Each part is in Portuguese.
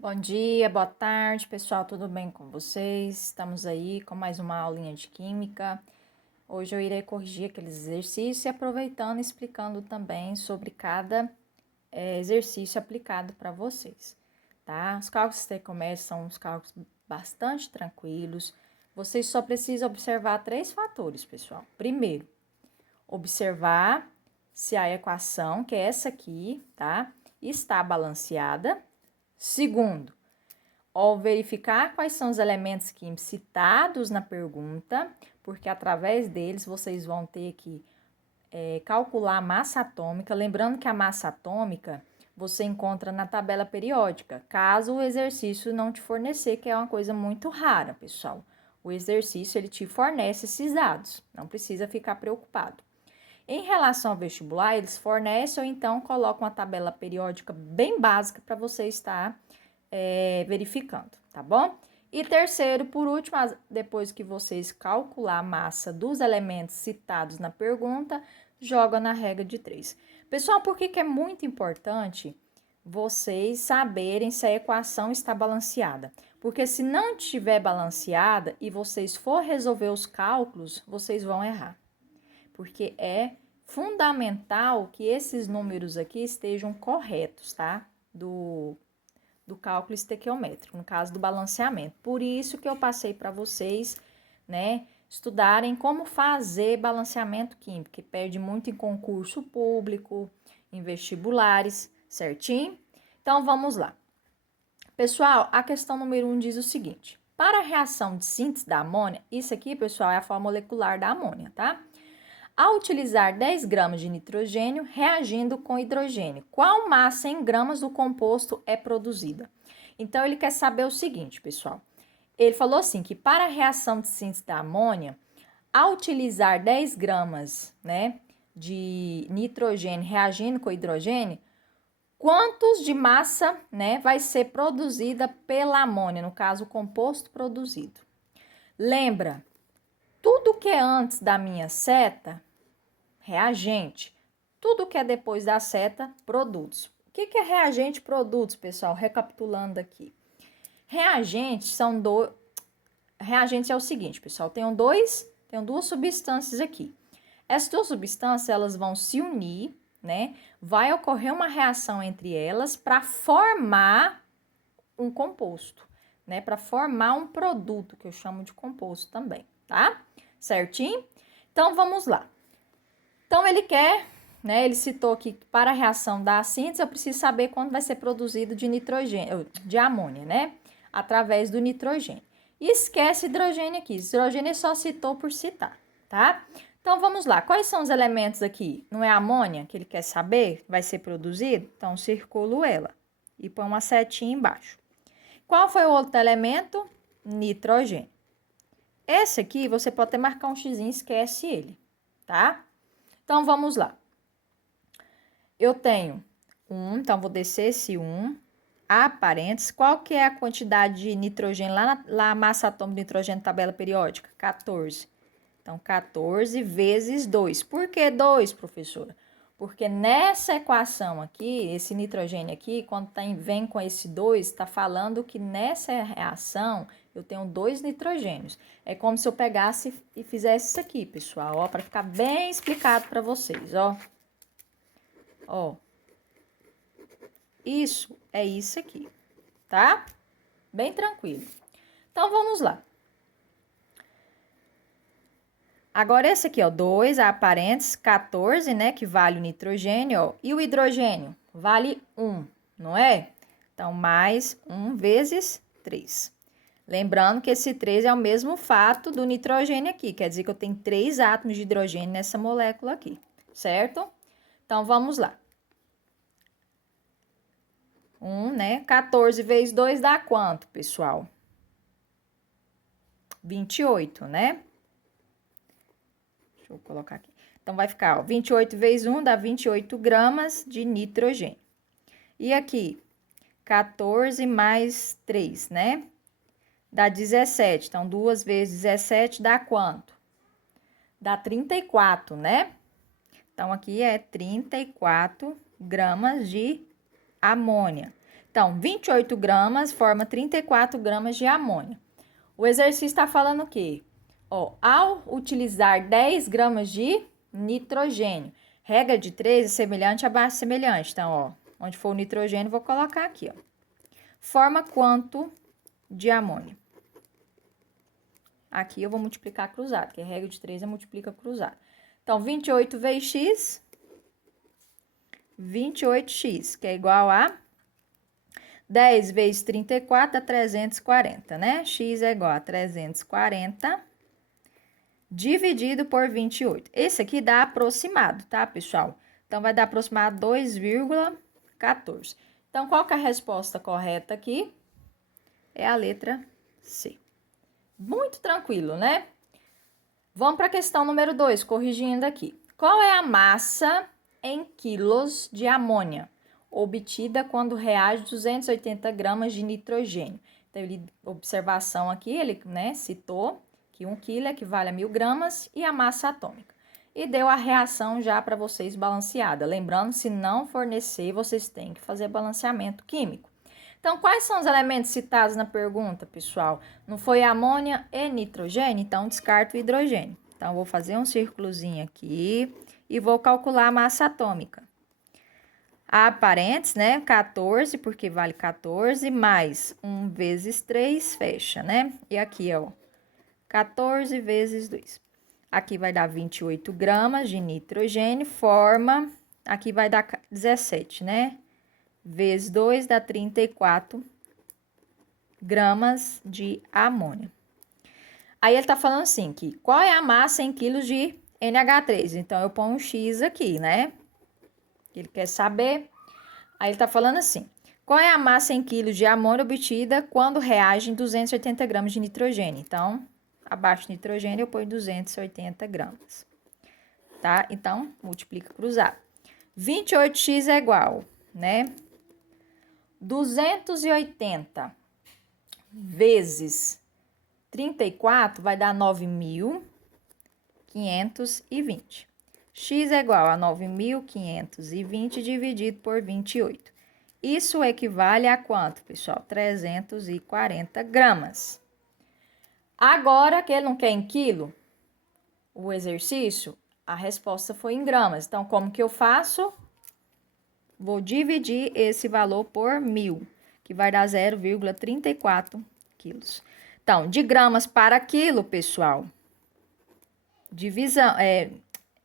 Bom dia, boa tarde, pessoal, tudo bem com vocês? Estamos aí com mais uma aulinha de química. Hoje eu irei corrigir aqueles exercícios e aproveitando e explicando também sobre cada exercício aplicado para vocês, tá? Os cálculos estequiométricos são uns cálculos bastante tranquilos. Vocês só precisam observar três fatores, pessoal. Primeiro, observar se a equação, que é essa aqui, tá, está balanceada. Segundo, ao verificar quais são os elementos químicos citados na pergunta, porque através deles vocês vão ter que calcular a massa atômica. Lembrando que a massa atômica você encontra na tabela periódica, caso o exercício não te fornecer, que é uma coisa muito rara, pessoal. O exercício ele te fornece esses dados, não precisa ficar preocupado. Em relação ao vestibular, eles fornecem ou então colocam uma tabela periódica bem básica para você estar verificando, tá bom? E terceiro, por último, depois que vocês calcular a massa dos elementos citados na pergunta, joga na regra de 3. Pessoal, por que é muito importante vocês saberem se a equação está balanceada? Porque se não estiver balanceada e vocês for resolver os cálculos, vocês vão errar. Porque é fundamental que esses números aqui estejam corretos, tá? Do cálculo estequiométrico, no caso do balanceamento. Por isso que eu passei para vocês, né, estudarem como fazer balanceamento químico, que perde muito em concurso público, em vestibulares, certinho? Então, vamos lá. Pessoal, a questão número 1 diz o seguinte: para a reação de síntese da amônia, isso aqui, pessoal, é a forma molecular da amônia, tá? Ao utilizar 10 gramas de nitrogênio reagindo com hidrogênio, qual massa em gramas do composto é produzida? Então, ele quer saber o seguinte, pessoal. Ele falou assim, que para a reação de síntese da amônia, ao utilizar 10 gramas, né, de nitrogênio reagindo com hidrogênio, quantos de massa, né, vai ser produzida pela amônia, no caso, o composto produzido? Lembra, tudo que é antes da minha seta, reagente. Tudo que é depois da seta, produtos. O que é reagente e produtos, pessoal? Recapitulando aqui. Reagentes são Reagentes é o seguinte, pessoal. Tenho duas substâncias aqui. Essas duas substâncias, elas vão se unir, né? Vai ocorrer uma reação entre elas para formar um composto, né? Para formar um produto, que eu chamo de composto também, tá? Certinho? Então, vamos lá. Então, ele quer, né? Ele citou que para a reação da síntese, eu preciso saber quanto vai ser produzido de nitrogênio, de amônia, né? Através do nitrogênio. E esquece hidrogênio aqui. Hidrogênio ele só citou por citar, tá? Então, vamos lá. Quais são os elementos aqui? Não é a amônia que ele quer saber? Vai ser produzido? Então, circulo ela e põe uma setinha embaixo. Qual foi o outro elemento? Nitrogênio. Esse aqui, você pode até marcar um xizinho, esquece ele, tá? Então, vamos lá. Eu tenho então vou descer esse 1, parênteses. Qual que é a quantidade de nitrogênio lá na massa atômica de nitrogênio, tabela periódica? 14. Então, 14 vezes 2. Por que 2, professora? Porque nessa equação aqui, esse nitrogênio aqui, quando vem com esse 2, está falando que nessa reação eu tenho 2 nitrogênios. É como se eu pegasse e fizesse isso aqui, pessoal, ó, para ficar bem explicado para vocês, ó. Ó. Isso é isso aqui, tá? Bem tranquilo. Então, vamos lá. Agora, esse aqui, ó, 2, parênteses, 14, né, que vale o nitrogênio, ó, e o hidrogênio vale 1, não é? Então, mais 1 vezes 3. Lembrando que esse 3 é o mesmo fato do nitrogênio aqui, quer dizer que eu tenho 3 átomos de hidrogênio nessa molécula aqui, certo? Então, vamos lá. 1, né? 14 vezes 2 dá quanto, pessoal? 28, né? Deixa eu colocar aqui. Então, vai ficar, ó, 28 vezes 1 dá 28 gramas de nitrogênio. E aqui, 14 mais 3, né? Dá 17. Então, 2 vezes 17 dá quanto? Dá 34, né? Então, aqui é 34 gramas de amônia. Então, 28 gramas forma 34 gramas de amônia. O exercício está falando o quê? Ó, ao utilizar 10 gramas de nitrogênio, regra de 3 é semelhante abaixo semelhante. Então, ó, onde for o nitrogênio, vou colocar aqui, ó. Forma quanto de amônia? Aqui eu vou multiplicar cruzado, porque a regra de 3 é multiplica cruzado. Então, 28 vezes x, 28x, que é igual a 10 vezes 34 dá 340, né? X é igual a 340 dividido por 28. Esse aqui dá aproximado, tá, pessoal? Então, vai dar aproximado 2,14. Então, qual que é a resposta correta aqui? É a letra C. Muito tranquilo, né? Vamos para a questão número 2, corrigindo aqui. Qual é a massa em quilos de amônia obtida quando reage 280 gramas de nitrogênio? Então, observação aqui, ele, né, citou que 1 quilo equivale a 1000 gramas e a massa atômica. E deu a reação já para vocês balanceada. Lembrando, se não fornecer, vocês têm que fazer balanceamento químico. Então, quais são os elementos citados na pergunta, pessoal? Não foi amônia e nitrogênio? Então, descarto o hidrogênio. Então, vou fazer um círculozinho aqui e vou calcular a massa atômica. A parênteses, né? 14, porque vale 14, mais 1 vezes 3, fecha, né? E aqui, ó, 14 vezes 2. Aqui vai dar 28 gramas de nitrogênio, forma, aqui vai dar 17, né? Vezes 2 dá 34 gramas de amônia. Aí ele tá falando assim, que qual é a massa em quilos de NH3? Então, eu ponho um X aqui, né? Ele quer saber. Aí ele tá falando assim, qual é a massa em quilos de amônia obtida quando reage em 280 gramas de nitrogênio? Então, abaixo de nitrogênio eu ponho 280 gramas, tá? Então, multiplica cruzado. 28x é igual, né? 280 vezes 34 vai dar 9.520. X é igual a 9.520 dividido por 28. Isso equivale a quanto, pessoal? 340 gramas. Agora que ele não quer em quilo, o exercício, a resposta foi em gramas. Então, como que eu faço? Vou dividir esse valor por 1.000, que vai dar 0,34 quilos. Então, de gramas para quilo, pessoal,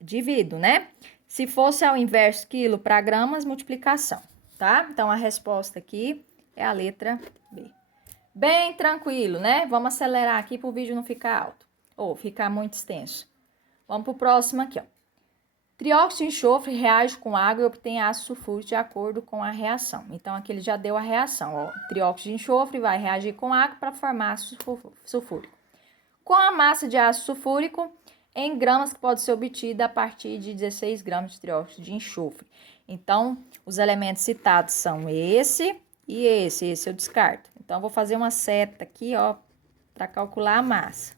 divido, né? Se fosse ao inverso, quilo para gramas, multiplicação, tá? Então, a resposta aqui é a letra B. Bem tranquilo, né? Vamos acelerar aqui para o vídeo não ficar alto, ou ficar muito extenso. Vamos para o próximo aqui, ó. Trióxido de enxofre reage com água e obtém ácido sulfúrico de acordo com a reação. Então, aqui ele já deu a reação, ó. Trióxido de enxofre vai reagir com água para formar ácido sulfúrico. Com a massa de ácido sulfúrico em gramas que pode ser obtida a partir de 16 gramas de trióxido de enxofre. Então, os elementos citados são esse e esse. Esse eu descarto. Então, vou fazer uma seta aqui, ó, para calcular a massa,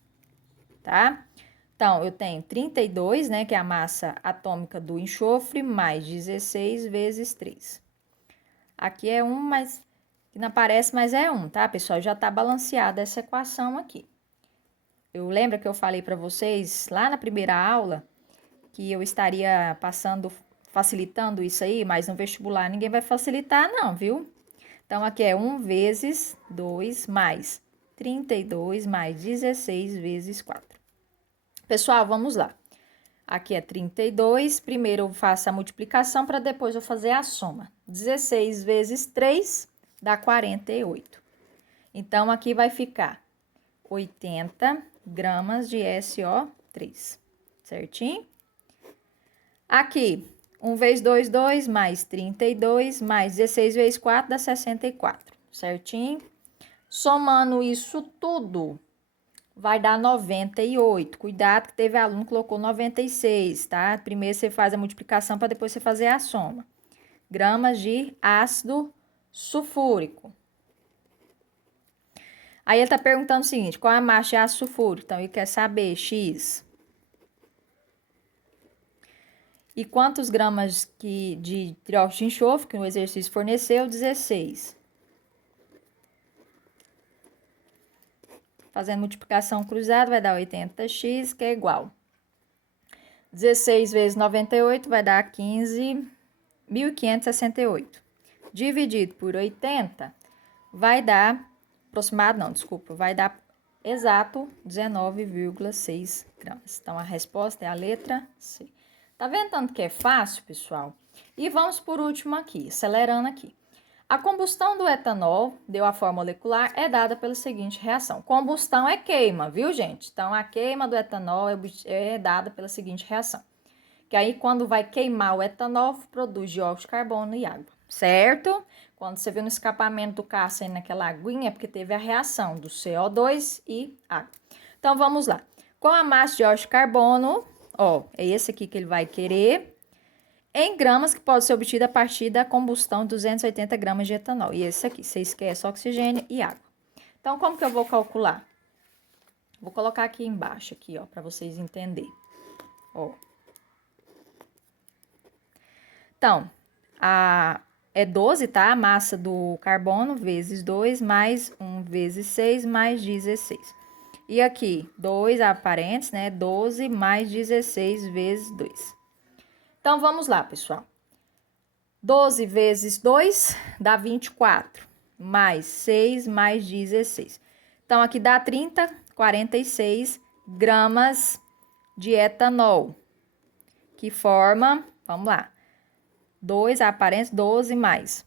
tá? Então, eu tenho 32, né, que é a massa atômica do enxofre, mais 16 vezes 3. Aqui é 1, mas que não aparece, mas é 1, tá, pessoal? Já tá balanceada essa equação aqui. Eu lembro que eu falei para vocês lá na primeira aula que eu estaria facilitando isso aí, mas no vestibular ninguém vai facilitar não, viu? Então, aqui é 1 vezes 2 mais 32 mais 16 vezes 4. Pessoal, vamos lá. Aqui é 32. Primeiro eu faço a multiplicação para depois eu fazer a soma. 16 vezes 3 dá 48. Então, aqui vai ficar 80 gramas de SO3. Certinho? Aqui, 1 vezes 2, 2, mais 32, mais 16 vezes 4 dá 64. Certinho? Somando isso tudo, vai dar 98. Cuidado que teve aluno que colocou 96, tá? Primeiro você faz a multiplicação para depois você fazer a soma. Gramas de ácido sulfúrico. Aí ele tá perguntando o seguinte, qual é a massa de ácido sulfúrico? Então, ele quer saber X. E quantos gramas de trióxido de enxofre que o exercício forneceu? 16. Fazendo multiplicação cruzada, vai dar 80x, que é igual. 16 vezes 98 vai dar 15.568. Dividido por 80, vai dar, aproximado não, desculpa, vai dar exato 19,6 gramas. Então, a resposta é a letra C. Tá vendo tanto que é fácil, pessoal? E vamos por último aqui, acelerando aqui. A combustão do etanol, deu a forma molecular, é dada pela seguinte reação. Combustão é queima, viu, gente? Então, a queima do etanol é dada pela seguinte reação. Que aí, quando vai queimar o etanol, produz dióxido de carbono e água, certo? Quando você viu no escapamento do carro saindo naquela aguinha, é porque teve a reação do CO2 e água. Então, vamos lá. Com a massa de dióxido de carbono, ó, é esse aqui que ele vai querer, em gramas, que pode ser obtida a partir da combustão de 280 gramas de etanol. E esse aqui, você esquece oxigênio e água. Então, como que eu vou calcular? Vou colocar aqui embaixo, aqui, ó, para vocês entenderem. Ó. Então, é 12, tá? A massa do carbono vezes 2 mais 1 vezes 6 mais 16. E aqui, 2 aparentes, né? 12 mais 16 vezes 2. Então, vamos lá, pessoal. 12 vezes 2 dá 24, mais 6 mais 16. Então, aqui dá 46 gramas de etanol, que forma, vamos lá, 2 aparentes, 12 mais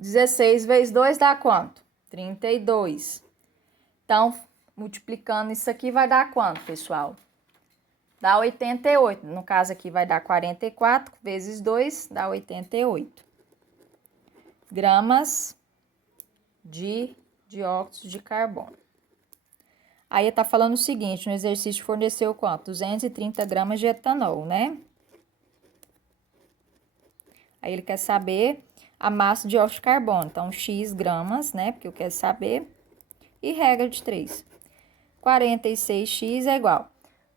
16 vezes 2 dá quanto? 32. Então, multiplicando isso aqui vai dar quanto, pessoal? Dá 88. No caso aqui vai dar 44 vezes 2, dá 88 gramas de dióxido de carbono. Aí tá falando o seguinte, no exercício forneceu quanto? 230 gramas de etanol, né? Aí ele quer saber a massa de dióxido de carbono. Então, X gramas, né? Porque eu quero saber. E regra de 3. 46x é igual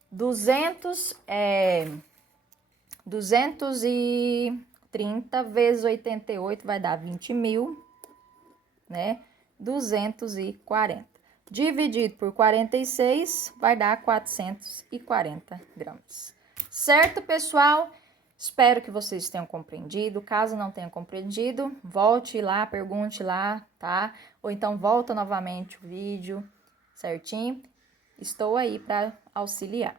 230 vezes 88 vai dar 20.000, né? 240. Dividido por 46 vai dar 440 gramas. Certo, pessoal? Espero que vocês tenham compreendido. Caso não tenham compreendido, volte lá, pergunte lá, tá? Ou então volta novamente o vídeo, certinho? Estou aí para auxiliar.